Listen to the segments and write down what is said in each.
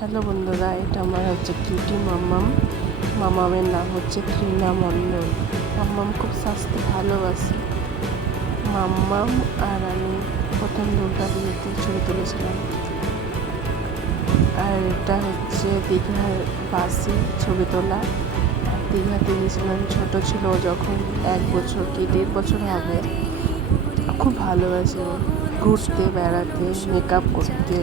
Hello বন্ধুরা, এটা আমার হচ্ছে কিউটি মাম্মাম। মাম্মামের নাম হচ্ছে তৃণা মণ্ডল। মাম্মাম খুব স্বাস্থ্য ভালোবাসে। মাম্মাম আর আমি প্রথম দুর্গা পুজোতে ছবি তুলেছিলাম। আর এটা হচ্ছে দীঘার পাশে ছবি তোলা। দীঘাতে গেছিলাম, ছোটো ছিল যখন, 1 বছর কি 1.5 বছর হবে। খুব ভালোবাসে ঘুরতে, বেড়াতে, মেকআপ করতে,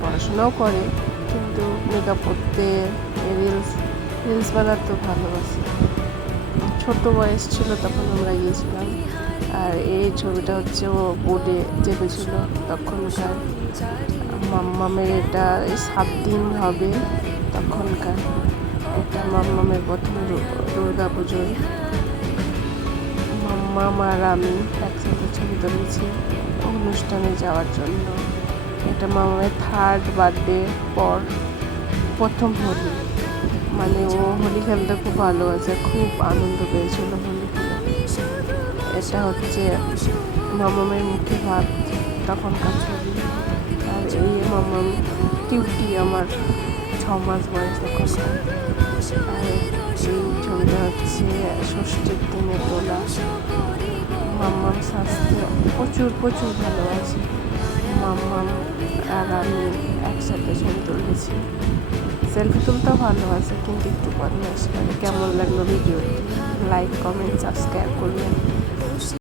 পড়াশোনাও করে, কিন্তু মেকআপ করতে, রিলস বানাতেও ভালোবাসে। ছোট বয়স ছিল তখন আমরা গিয়েছিলাম। আর এই ছবিটা হচ্ছে ও বোর্ডে চেপেছিল তখনকার। মাম্মামের এটা 7 দিন হবে তখনকার। এটা মাম্মামের প্রথম দুর্গা পুজোয় মাম্মাম আর আমি একসাথে ছবি তুলেছি অনুষ্ঠানে যাওয়ার জন্য। এটা মামামের 3rd বার্থডে পর প্রথম হোলি। মানে ও হোলি খেলতে খুব ভালোবাসে, খুব আনন্দ পেয়েছিল হোলি খেলে। এটা হচ্ছে মামামের মুখে ভাত তখনকার ছবি। আর এই মামাম কিউটি, আমার 6 মাস বয়স তখনকার। আর এই ছবিটা হচ্ছে ষষ্ঠীর দিনে তোলা। মাম্মাম স্বাস্থ্য প্রচুর ভালোবাসে। মাম্মাম আর আমি একসাথে ছবি তুলেছি। সেলফি তুলতেও ভালোবাসে, কিন্তু একটু বদমাইশ করে। কেমন লাগলো ভিডিওটি? লাইক, কমেন্ট, সাবস্ক্রাইব করবেন।